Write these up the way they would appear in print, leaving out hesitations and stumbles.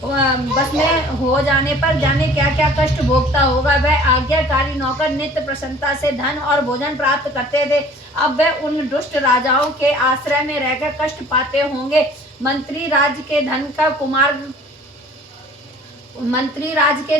बस में हो जाने पर जाने क्या क्या कष्ट भोगता होगा। वह आज्ञाकारी नौकर नित्य प्रसन्नता से धन और भोजन प्राप्त करते थे, अब वह उन दुष्ट राजाओं के आश्रय में रहकर कष्ट पाते होंगे। मंत्री राज के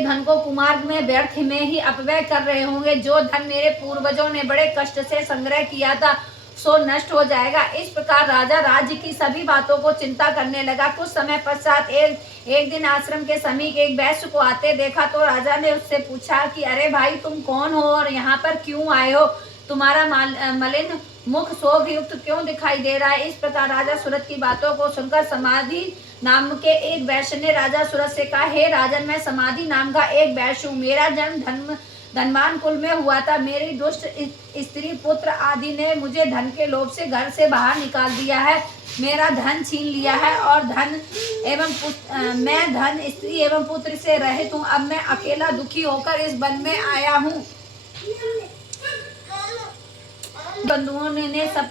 धन को कुमार्ग में व्यर्थ में ही अपव्यय कर रहे होंगे। जो धन मेरे पूर्वजों ने बड़े कष्ट से संग्रह किया था सो नष्ट हो जाएगा। इस प्रकार राजा राज्य की सभी बातों को चिंता करने लगा। कुछ समय पश्चात एक दिन आश्रम के समीप एक वैश्य को आते देखा तो राजा ने उससे पूछा कि अरे भाई, तुम कौन हो और यहाँ पर क्यों आए हो? तुम्हारा मलिन मुख शोक युक्त क्यों दिखाई दे रहा है? इस प्रकार राजा सूरत की बातों को सुनकर समाधि नाम के एक वैश्य ने राजा सूरत से कहा, हे राजन, मैं समाधि नाम का एक वैश्य हूँ। मेरा जन्म धनवान कुल में हुआ था। मेरी दुष्ट स्त्री पुत्र आदि ने मुझे धन के लोभ से घर से बाहर निकाल दिया है, मेरा धन छीन लिया है और मैं धन स्त्री एवं पुत्र से रहित हूँ। अब मैं अकेला दुखी होकर इस वन में आया हूँ। बंधुओं ने सब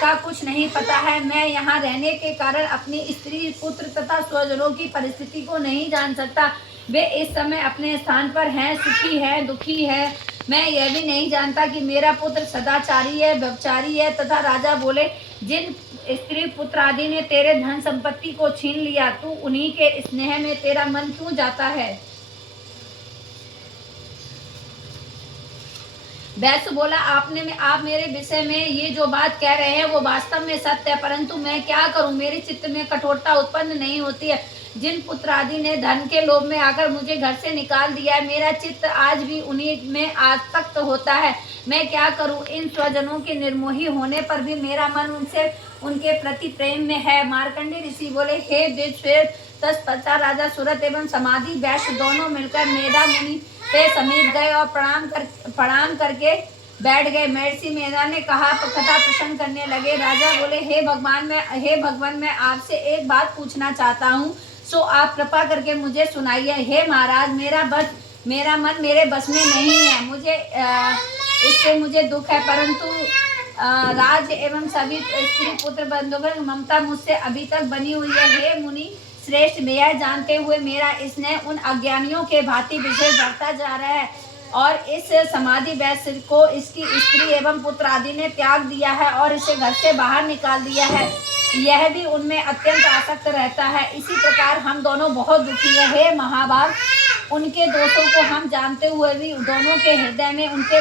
का कुछ नहीं पता है। मैं यहाँ रहने के कारण अपनी स्त्री पुत्र तथा स्वजनों की परिस्थिति को नहीं जान सकता। वे इस समय अपने स्थान पर हैं, सुखी है, दुखी है। मैं यह भी नहीं जानता कि मेरा पुत्र सदाचारी है, व्यभिचारी है। तथा राजा बोले, जिन स्त्री पुत्र आदि ने तेरे धन संपत्ति को छीन लिया, तू उन्हीं के स्नेह में तेरा मन क्यों जाता है? वैश्य बोला, आप मेरे विषय में ये जो बात कह रहे हैं वो वास्तव में सत्य है, परंतु मैं क्या करूं, मेरे चित्त में कठोरता उत्पन्न नहीं होती है। जिन पुत्र आदि ने धन के लोभ में आकर मुझे घर से निकाल दिया है, मेरा चित्त आज भी उन्हीं में आसक्त होता है। मैं क्या करूं? इन स्वजनों के निर्मोही होने पर भी मेरा मन उनके प्रति प्रेम में है। मार्कंडेय ऋषि बोले, हे देवश्रेष्ठ, तत्पश्चात राजा सूरत एवं समाधि वैश्य दोनों मिलकर मेधा मुनि के समीप गए और प्रणाम करके बैठ गए। महर्षि मेधा ने कहा, कथा प्रसन्न करने लगे। राजा बोले, हे भगवान, मैं आपसे एक बात पूछना चाहता हूँ, सो आप कृपा करके मुझे सुनाइए। हे महाराज, मेरा मन मेरे बस में नहीं है। इससे मुझे दुख है, परंतु राज एवं सभी स्त्री पुत्र बंधुगण ममता मुझसे अभी तक बनी हुई है। हे मुनि श्रेष्ठ, यह जानते हुए मेरा स्नेह उन अज्ञानियों के भांति विशेष बढ़ता जा रहा है और इस समाधि वैश्य को इसकी स्त्री एवं पुत्र आदि ने त्याग दिया है और इसे घर से बाहर निकाल दिया है। यह भी उनमें अत्यंत आसक्त रहता है। इसी प्रकार हम दोनों बहुत दुखी हैं। हे महाभाग, उनके दोषों को हम जानते हुए भी दोनों के हृदय में उनके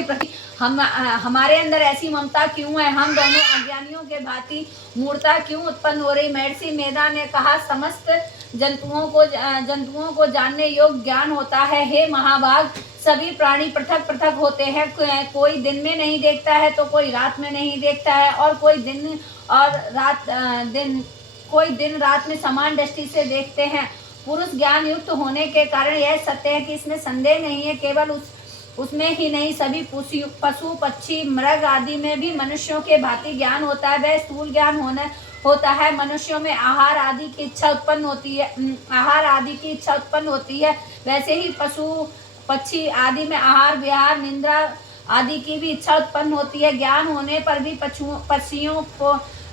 प्रति हमारे अंदर ऐसी ममता क्यों है? हम दोनों अज्ञानियों के भांति मूर्ता क्यों उत्पन्न हो रही? महर्षि मेधा ने कहा, समस्त जंतुओं को जानने योग्य ज्ञान होता है। हे महाभाग, सभी प्राणी पृथक पृथक होते हैं। कोई दिन में नहीं देखता है तो कोई रात में नहीं देखता है और कोई दिन रात में समान दृष्टि से देखते हैं। पुरुष ज्ञान युक्त होने के कारण यह सत्य है कि इसमें संदेह नहीं है। केवल उसमें ही नहीं, सभी पशु पक्षी मृग आदि में भी मनुष्यों के भांति ज्ञान होता है। वह स्थूल ज्ञान होता है। मनुष्यों में आहार आदि की इच्छा उत्पन्न होती है। वैसे ही पशु पक्षी आदि में आहार विहार निद्रा आदि की भी इच्छा उत्पन्न होती है। ज्ञान होने पर भी पक्षियों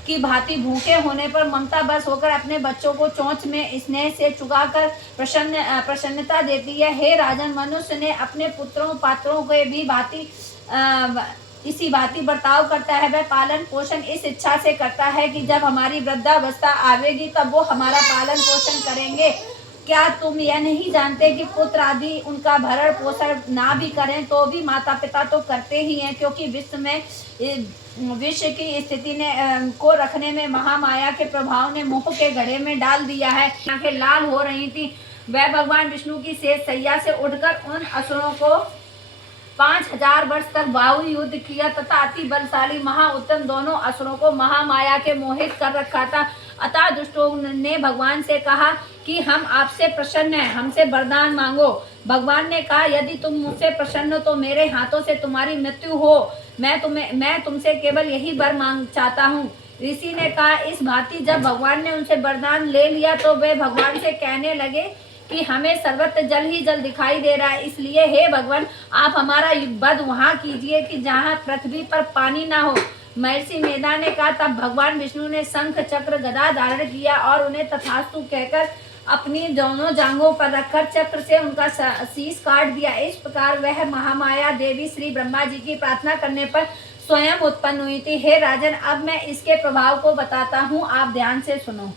की भांति भूखे होने पर ममता बस होकर अपने बच्चों को चोंच में स्नेह से चुगाकर प्रसन्नता देती है। हे राजन, मनुष्य ने अपने पुत्रों पात्रों के भी इसी भांति बर्ताव करता है। वह पालन पोषण इस इच्छा से करता है कि जब हमारी वृद्धावस्था आवेगी तब वो हमारा पालन पोषण करेंगे। क्या तुम यह नहीं जानते कि पुत्र आदि उनका भरण पोषण ना भी करें तो भी माता पिता तो करते ही हैं, क्योंकि विश्व की स्थिति को रखने में महामाया के प्रभाव ने मोह के घड़े में डाल दिया है। आंखें लाल हो रही थी। वह भगवान विष्णु की शेष सैया से उठकर उन असुरों को 5000 वर्ष तक बाहु युद्ध किया तथा अति बलशाली महाउत्तम दोनों असुरों को महामाया के मोहित कर रखा था। अतः दुष्टों ने भगवान से कहा कि हम आपसे प्रसन्न हैं, हमसे वरदान मांगो। भगवान ने कहा, यदि तुम मुझसे प्रसन्न हो तो मेरे हाथों से तुम्हारी मृत्यु हो। मैं तुमसे केवल यही वर मांग चाहता हूँ। ऋषि ने कहा, इस भांति जब भगवान ने उनसे वरदान ले लिया तो वे भगवान से कहने लगे कि हमें सर्वत्र जल ही जल दिखाई दे रहा है, इसलिए हे भगवान, आप हमारा वध वहाँ कीजिए कि जहाँ पृथ्वी पर पानी ना हो। महर्षि मेधा ने कहा, तब भगवान विष्णु ने शंख चक्र गदा धारण किया और उन्हें तथास्तु कहकर अपनी दोनों जांघों पर रखकर चक्र से उनका शीश काट दिया। इस प्रकार वह महामाया देवी श्री ब्रह्मा जी की प्रार्थना करने पर स्वयं उत्पन्न हुई थी। हे राजन, अब मैं इसके प्रभाव को बताता हूँ, आप ध्यान से सुनो।